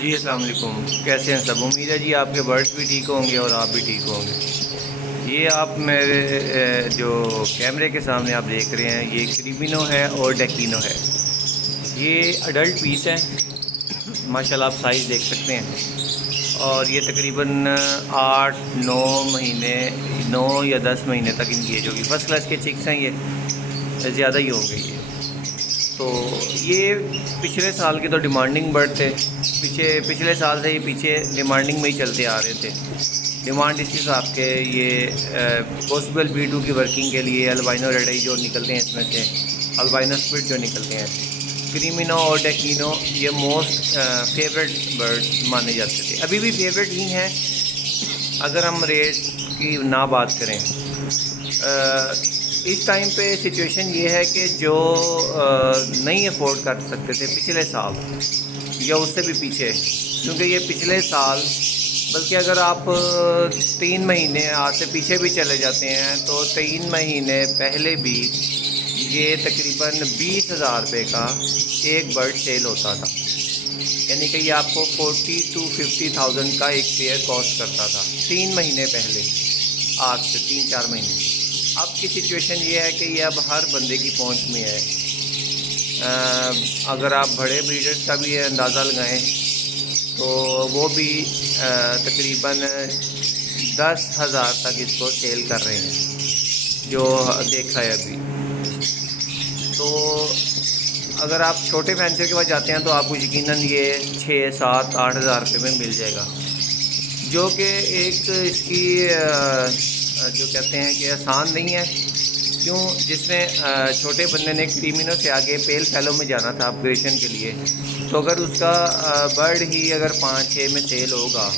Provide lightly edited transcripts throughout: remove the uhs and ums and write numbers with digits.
جی السلام علیکم، کیسے ہیں سب؟ امید ہے جی آپ کے برڈس بھی ٹھیک ہوں گے اور آپ بھی ٹھیک ہوں گے۔ یہ آپ میرے جو کیمرے کے سامنے آپ دیکھ رہے ہیں، یہ کریمینو ہے اور ڈیکینو ہے۔ یہ اڈلٹ پیس ہے، ماشاءاللہ آپ سائز دیکھ سکتے ہیں، اور یہ تقریباً 8 9 مہینے 9 یا 10 مہینے تک ان کی ایج ہوگی۔ فرسٹ کلاس کے چکس ہیں، یہ زیادہ ہی ہوں گے یہ تو۔ یہ پچھلے سال کے تو ڈیمانڈنگ برڈ تھے، پچھلے سال سے یہ پیچھے ڈیمانڈنگ میں ہی چلتے آ رہے تھے۔ ڈیمانڈ اس حساب کے یہ پاسبل B2 کی ورکنگ کے لیے البائنو ریڈ آئی جو نکلتے ہیں، اس میں سے البائنو اسپٹ جو نکلتے ہیں، کریمینو اور ڈیکینو یہ موسٹ فیوریٹ برڈ مانے جاتے تھے، ابھی بھی فیوریٹ ہی ہیں۔ اگر ہم ریٹ کی نہ بات کریں، اس ٹائم پہ سچویشن یہ ہے کہ جو نہیں افورڈ کر سکتے تھے پچھلے سال یا اس سے بھی پیچھے، کیونکہ یہ پچھلے سال، بلکہ اگر آپ 3 مہینے آج سے پیچھے بھی چلے جاتے ہیں تو 3 مہینے پہلے بھی یہ تقریباً 20,000 روپے کا ایک برڈ سیل ہوتا تھا، یعنی کہ یہ آپ کو 40,000 to 50,000 کا ایک پیئر کاسٹ کرتا تھا 3 مہینے پہلے، آج سے 3 4 مہینے۔ اب کی سچویشن یہ ہے کہ یہ اب ہر بندے کی پہنچ میں ہے۔ اگر آپ بڑے بریڈرز کا بھی اندازہ لگائیں تو وہ بھی تقریباً 10,000 تک اس کو سیل کر رہے ہیں جو دیکھا ہے ابھی۔ تو اگر آپ چھوٹے فینسر کے پاس جاتے ہیں تو آپ کو یقیناً یہ 6 7 8 ہزار روپے میں مل جائے گا، جو کہ ایک اس کی جو کہتے ہیں کہ آسان نہیں ہے۔ کیوں؟ جس نے چھوٹے بندے نے کریمینو سے آگے پیل فیلو میں جانا تھا اپگریشن کے لیے، تو اگر اس کا برڈ ہی اگر 5 6 میں سیل ہوگا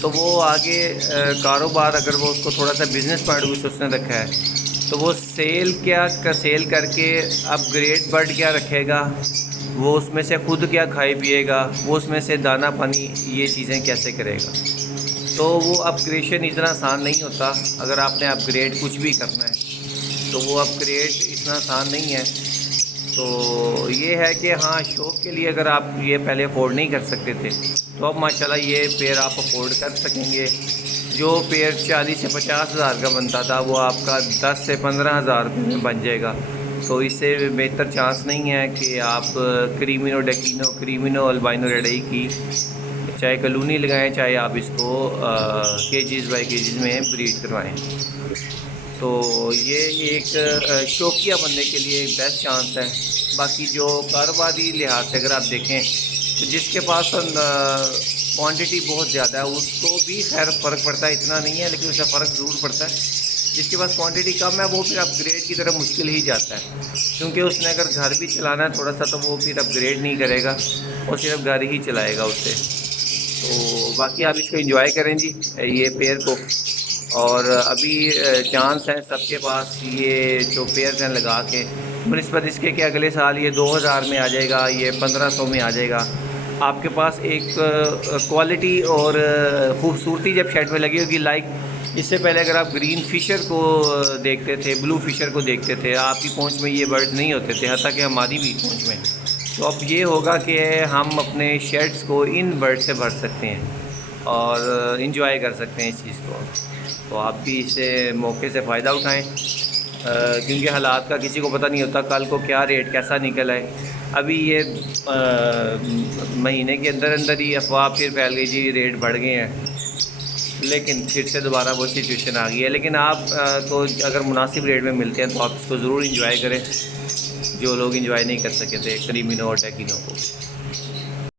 تو وہ آگے کاروبار، اگر وہ اس کو تھوڑا سا بزنس پوائنٹ آف ویو سے اس نے رکھا ہے تو وہ سیل کر کے اپ گریڈ برڈ کیا رکھے گا، وہ اس میں سے خود کیا کھائے پیے گا، وہ اس میں سے دانہ پانی یہ چیزیں کیسے کرے گا۔ تو وہ اپ گریڈیشن اتنا آسان نہیں ہوتا۔ اگر آپ نے اپ گریڈ کچھ بھی کرنا ہے تو وہ اپ گریڈ اتنا آسان نہیں ہے۔ تو یہ ہے کہ ہاں، شوق کے لیے اگر آپ یہ پہلے افورڈ نہیں کر سکتے تھے تو اب ماشاءاللہ یہ پیئر آپ افورڈ کر سکیں گے۔ جو پیئر 40 سے 50 ہزار کا بنتا تھا وہ آپ کا 10 سے 15 ہزار روپے میں بن جائے گا۔ تو اس سے بہتر چانس نہیں ہے کہ آپ کریمینو البائنو ریڈ آئی کی چاہے کلونی لگائیں، چاہے آپ اس کو کیجز بائی کیجز میں بریڈ کروائیں۔ تو یہ ایک شوقیہ بندے کے لیے بیسٹ چانس ہے۔ باقی جو کاروباری لحاظ سے اگر آپ دیکھیں تو جس کے پاس کوانٹٹی بہت زیادہ ہے اس کو بھی خیر فرق پڑتا ہے، اتنا نہیں ہے لیکن اس سے فرق ضرور پڑتا ہے۔ جس کے پاس کوانٹٹی کم ہے وہ پھر اپ گریڈ کی طرف مشکل ہی جاتا ہے، کیونکہ اس نے اگر گھر بھی چلانا ہے تھوڑا سا تو وہ پھر اپ گریڈ نہیں کرے گا، وہ صرف گھر ہی چلائے گا اس سے۔ تو باقی آپ اس کو انجوائے کریں جی یہ پیئر کو، اور ابھی چانس ہے سب کے پاس یہ جو پیئرز ہیں لگا کے، بنسبت اس کے کہ اگلے سال یہ 2,000 میں آ جائے گا، یہ 1500 میں آ جائے گا۔ آپ کے پاس ایک کوالٹی اور خوبصورتی جب شیڈ میں لگی ہوگی، لائک اس سے پہلے اگر آپ گرین فشر کو دیکھتے تھے، بلو فشر کو دیکھتے تھے، آپ کی پہنچ میں یہ برڈ نہیں ہوتے تھے، حتیٰ کہ ہماری بھی پہنچ میں۔ تو اب یہ ہوگا کہ ہم اپنے شیڈز کو ان برڈ سے بھر سکتے ہیں اور انجوائے کر سکتے ہیں اس چیز کو۔ تو آپ بھی اس سے موقع سے فائدہ اٹھائیں، کیونکہ حالات کا کسی کو پتہ نہیں ہوتا کل کو کیا ریٹ کیسا نکل آئے۔ ابھی یہ مہینے کے اندر ہی افواہ پھر پھیل گئی جی ریٹ بڑھ گئے ہیں، لیکن پھر سے دوبارہ وہ سچویشن آ گئی ہے۔ لیکن آپ کو اگر مناسب ریٹ میں ملتے ہیں تو آپ اس کو ضرور انجوائے کریں، جو لوگ انجوائے نہیں کر سکے تھے کریمینو اور ڈیکینو کو۔